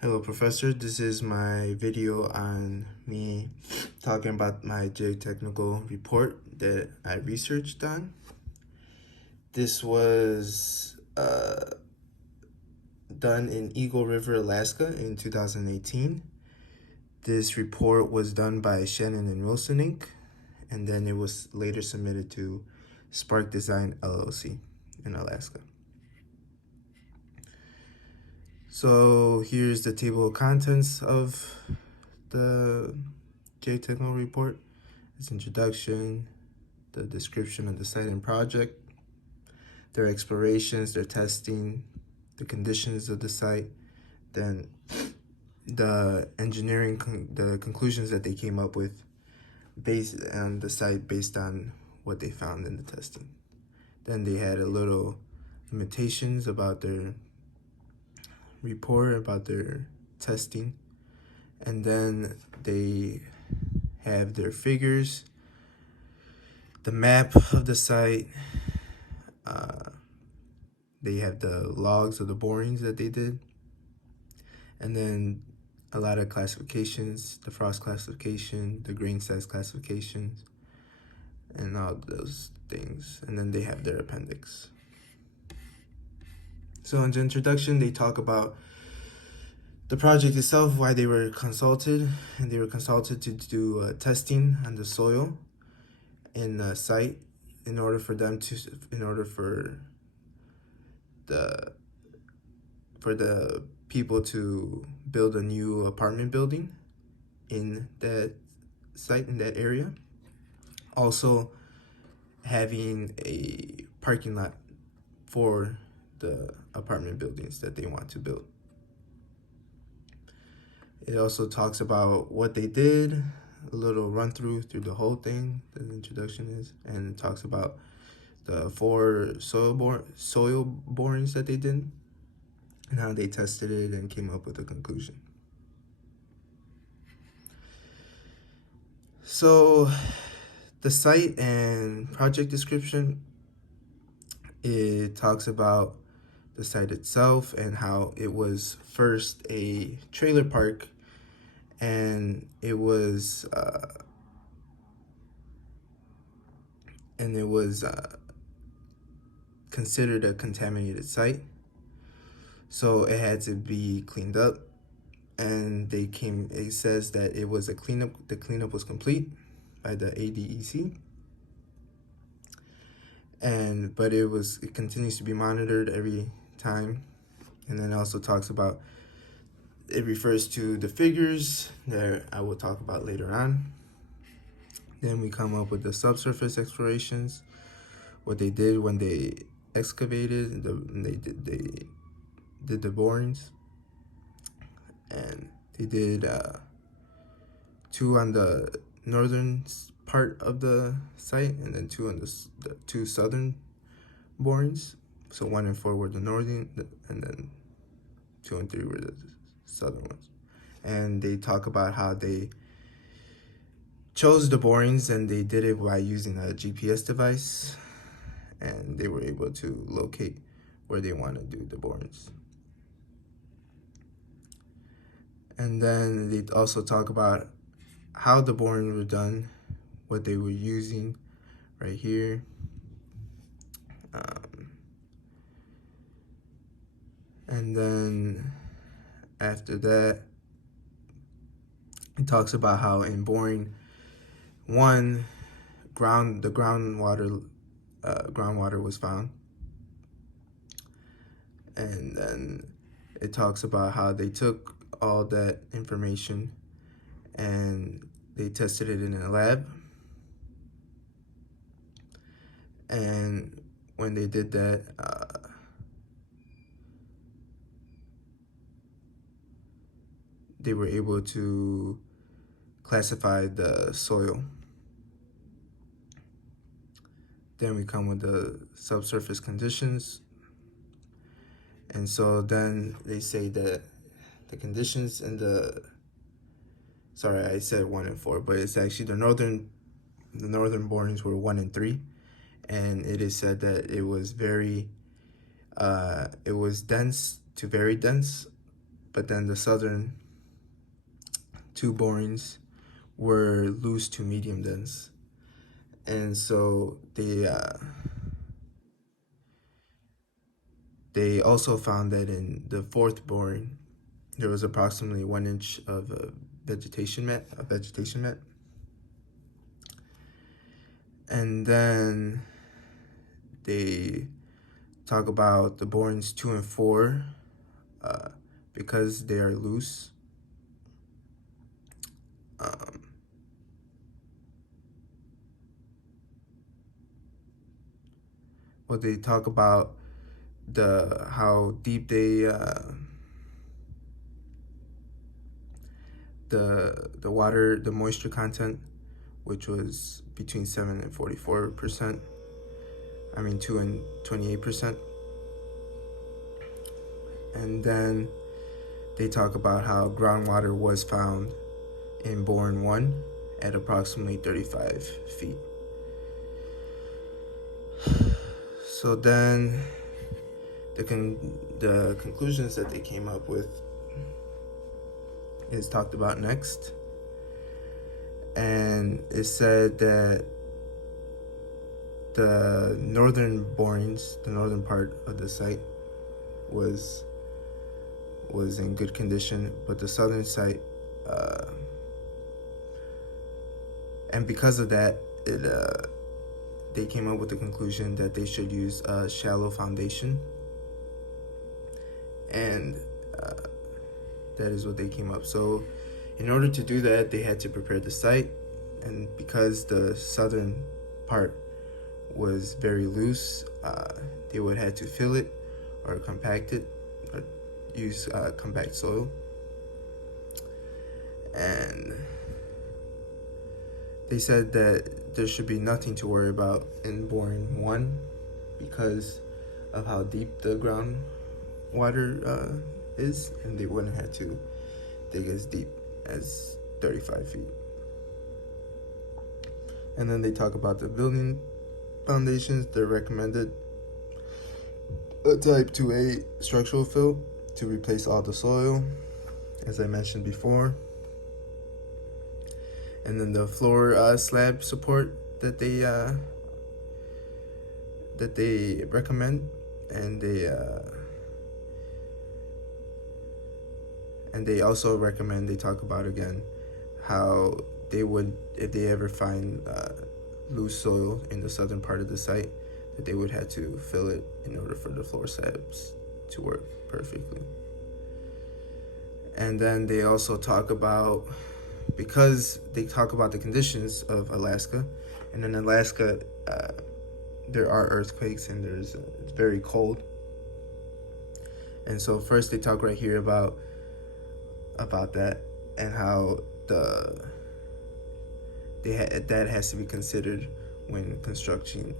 Hello, Professor. This is my video on me talking about my geotechnical report that I researched on. This was done in Eagle River, Alaska in 2018. This report was done by Shannon and Wilson Inc., and then it was later submitted to Spark Design LLC in Alaska. So here's the table of contents of the geotechnical report. Its introduction, the description of the site and project, their explorations, their testing, the conditions of the site, then the engineering, the conclusions that they came up with based on the site based on what they found in the testing. Then they had a little limitations about their report, about their testing, and then they have their figures, the map of the site, they have the logs of the borings that they did, and then a lot of classifications, the frost classification, the grain size classifications, and all those things. And then they have their appendix. So in the introduction, they talk about the project itself, why they were consulted, and they were consulted to do testing on the soil in the site in order for the people to build a new apartment building in that site, in that area. Also having a parking lot for the apartment buildings that they want to build. It also talks about what they did, a little run through the whole thing, the introduction is, and it talks about the 4 soil borings that they did and how they tested it and came up with a conclusion. So the site and project description, it talks about the site itself and how it was first a trailer park, and it was considered a contaminated site, so it had to be cleaned up. And it says that it was a cleanup. The cleanup was complete by the ADEC, but it continues to be monitored every time. And then it also talks about, it refers to the figures that I will talk about later on. Then we come up with the subsurface explorations, what they did when they excavated, they did the borings, and they did 2 on the northern part of the site, and then 2 on the 2 southern borings. So 1 and 4 were the northern, and then 2 and 3 were the southern ones. And they talk about how they chose the borings, and they did it by using a GPS device, and they were able to locate where they want to do the borings. And then they also talk about how the borings were done, what they were using right here. And then after that, it talks about how in boring 1, groundwater was found. And then it talks about how they took all that information and they tested it in a lab. And when they did that, they were able to classify the soil. Then we come with the subsurface conditions. And so then they say that the conditions in sorry, I said 1 and 4, but it's actually the northern borings were 1 and 3. And it is said that it was it was dense to very dense, but then the southern two borings were loose to medium dense. And so they also found that in the fourth boring, there was approximately 1 inch of a vegetation mat. And then they talk about the borings 2 and 4, because they are loose. What they talk about how deep the water, the moisture content, which was between 7 and 44%. 2 and 28%. And then they talk about how groundwater was found in boring 1 at approximately 35 feet. So then the conclusions that they came up with is talked about next. And it said that the northern borings, the northern part of the site, was in good condition, but the southern site, and because of that, they came up with the conclusion that they should use a shallow foundation, and that is what they came up. So in order to do that, they had to prepare the site, and because the southern part was very loose, they would have to fill it or compact it, or use compact soil. And they said that there should be nothing to worry about in boring 1 because of how deep the groundwater is, and they wouldn't have to dig as deep as 35 feet. And then they talk about the building foundations. They're recommended a type 2A structural fill to replace all the soil, as I mentioned before. And then the floor slab support that they recommend, and they also recommend, they talk about again how they would, if they ever find loose soil in the southern part of the site, that they would have to fill it in order for the floor slabs to work perfectly. And then they also talk about, because they talk about the conditions of Alaska, and in Alaska there are earthquakes and it's very cold. And so first they talk right here about that, and how that has to be considered when constructing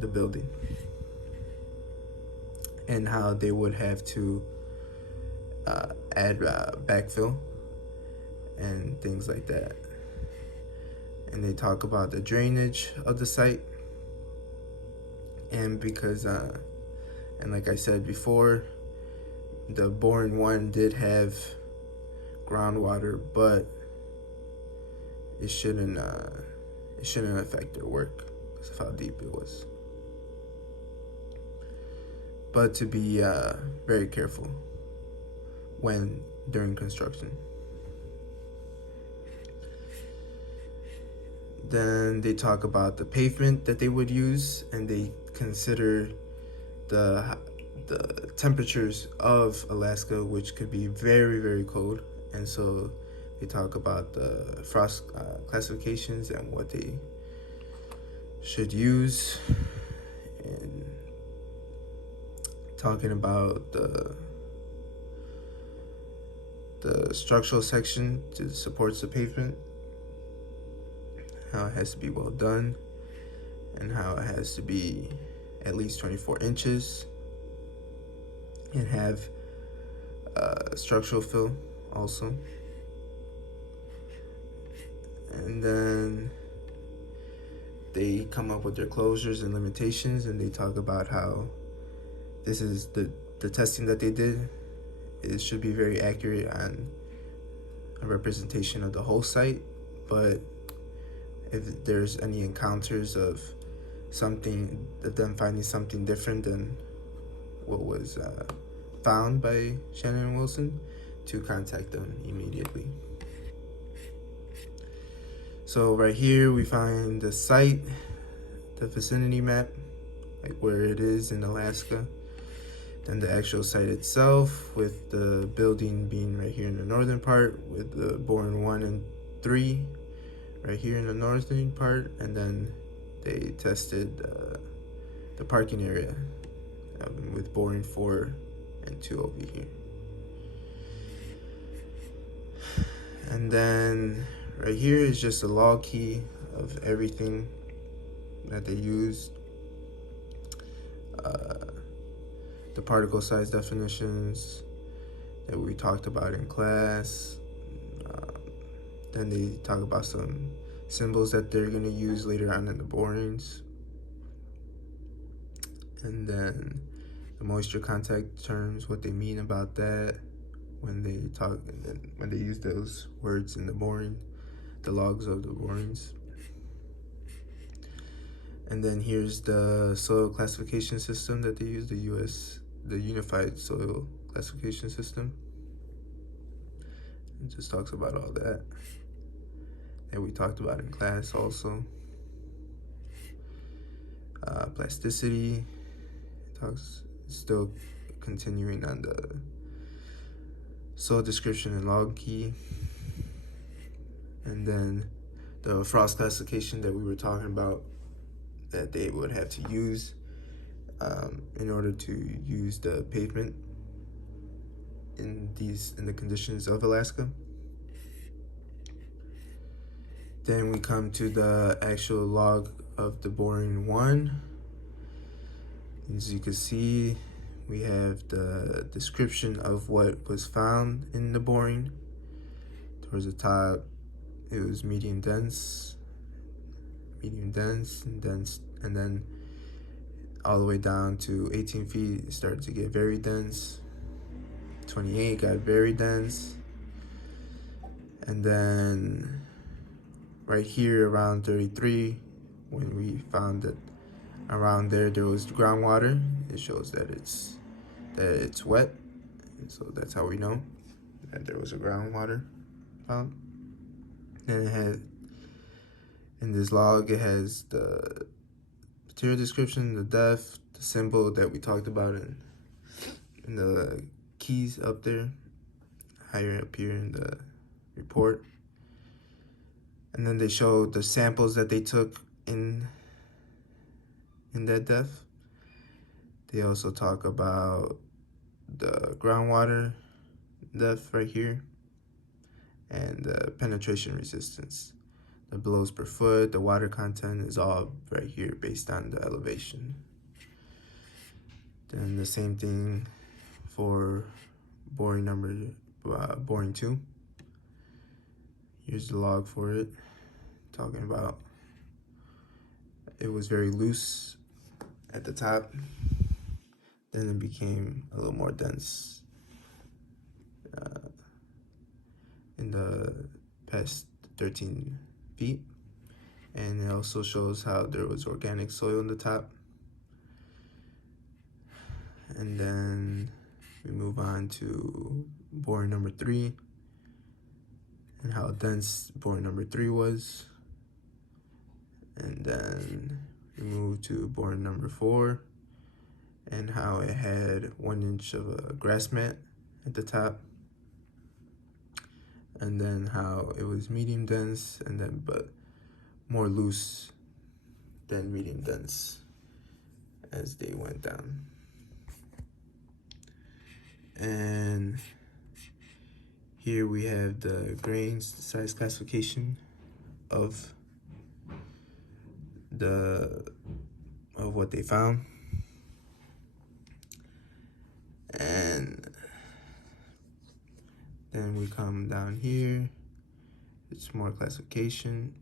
the building, and how they would have to add backfill and things like that. And they talk about the drainage of the site, and because and like I said before, the boring 1 did have groundwater, but it shouldn't affect their work because of how deep it was. But to be very careful during construction. Then they talk about the pavement that they would use, and they consider the temperatures of Alaska, which could be very, very cold. And so they talk about the frost classifications and what they should use, and talking about the structural section that supports the pavement, how it has to be well done, and how it has to be at least 24 inches and have structural fill also. And then they come up with their closures and limitations, and they talk about how this is the testing that they did. It should be very accurate on a representation of the whole site, but if there's any encounters of something, them finding something different than what was found by Shannon and Wilson, to contact them immediately. So right here we find the site, the vicinity map, like where it is in Alaska. Then the actual site itself, with the building being right here in the northern part, with the boring 1 and 3 right here in the northern part, and then they tested the parking area with boring 4 and 2 over here. And then right here is just a log key of everything that they used. The particle size definitions that we talked about in class. Then they talk about some symbols that they're going to use later on in the borings. And then the moisture contact terms, what they mean about that when they talk, when they use those words in the boring, the logs of the borings. And then here's the soil classification system that they use, the Unified Soil Classification System. It just talks about all that we talked about in class also. Plasticity talks, still continuing on the soil description and log key. And then the frost classification that we were talking about, that they would have to use in order to use the pavement in the conditions of Alaska. Then we come to the actual log of the boring 1. As you can see, we have the description of what was found in the boring. Towards the top, it was medium dense, and then all the way down to 18 feet, it started to get very dense. 28 got very dense. And then right here around 33, when we found that around there was groundwater, it shows that it's wet. And so that's how we know that there was a groundwater found. And it had, in this log, it has the material description, the depth, the symbol that we talked about in the keys up there, higher up here in the report. And then they show the samples that they took in that depth. They also talk about the groundwater depth right here, and the penetration resistance. The blows per foot, the water content is all right here based on the elevation. Then the same thing for boring 2. Here's the log for it, talking about it was very loose at the top, then it became a little more dense in the past 13 feet. And it also shows how there was organic soil in the top. And then we move on to boring number 3 and how dense boring number 3 was. And then we move to boring number 4 and how it had 1 inch of a grass mat at the top. And then how it was medium dense, and then but more loose than medium dense as they went down. And here we have the grain size classification of what they found. And then we come down here, it's more classification.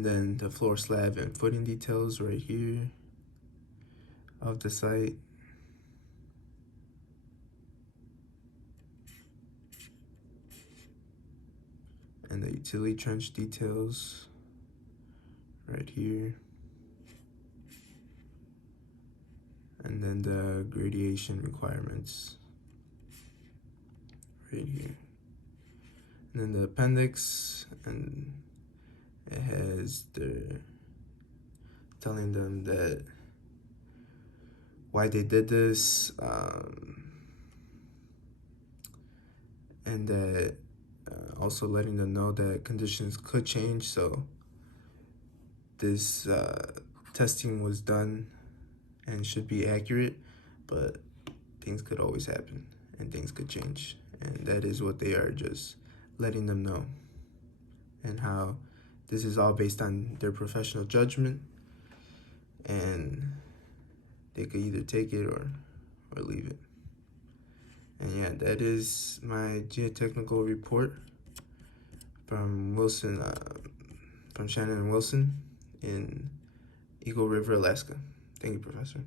And then the floor slab and footing details right here of the site. And the utility trench details right here. And then the gradation requirements right here. And then the appendix, and it has the telling them that why they did this, and that also letting them know that conditions could change. So this testing was done and should be accurate, but things could always happen and things could change. And that is what they are just letting them know, and how this is all based on their professional judgment, and they could either take it or leave it. And yeah, that is my geotechnical report from Wilson, from Shannon and Wilson in Eagle River, Alaska. Thank you, Professor.